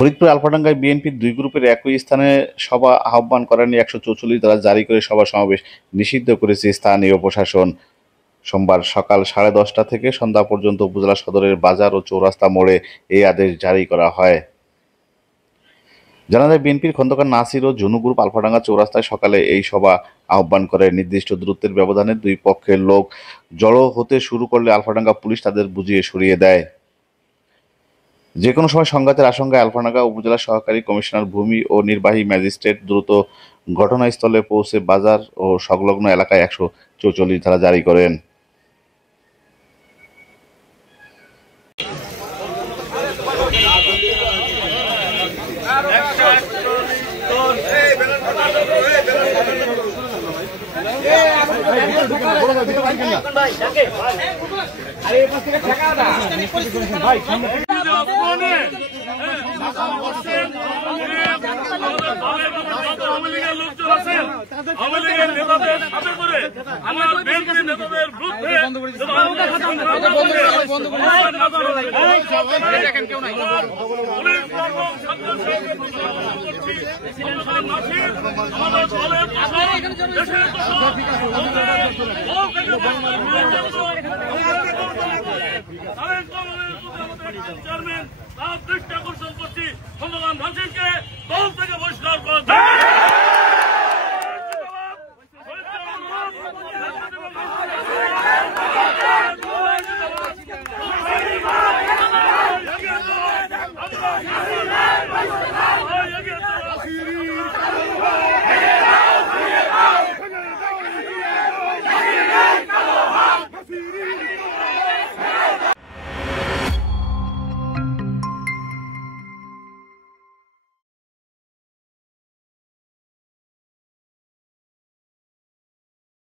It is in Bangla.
ফরিদপুর আলফাডাঙ্গায় বিএনপির দুই গ্রুপের একই স্থানে সভা আহ্বান করা নিয়ে ১৪৪ ধারা জারি করে সভা সমাবেশ নিষিদ্ধ করেছে স্থানীয় প্রশাসন। সোমবার সকাল 10:30 থেকে সন্ধ্যা পর্যন্ত উপজেলা সদরের বাজার ও চৌরাস্তা মোড়ে এই আদেশ জারি করা হয়। জানা যায়, বিএনপির খন্দকার নাসির ও জুনু গ্রুপ আলফাডাঙ্গা চৌরাস্তায় সকালে এই সভা আহ্বান করে। নির্দিষ্ট দূরত্বের ব্যবধানে দুই পক্ষের লোক জড়ো হতে শুরু করলে আলফাডাঙ্গা পুলিশ তাদের বুঝিয়ে সরিয়ে দেয়। যে কোনো সময় সংঘাতের আশঙ্কায় আলফাডাঙ্গা উপজেলা সহকারী কমিশনার ভূমি ও নির্বাহী ম্যাজিস্ট্রেট দ্রুত ঘটনাস্থলে পৌঁছে বাজার ও সংলগ্ন এলাকায় ১৪৪ ধারা জারি করেন। Hey!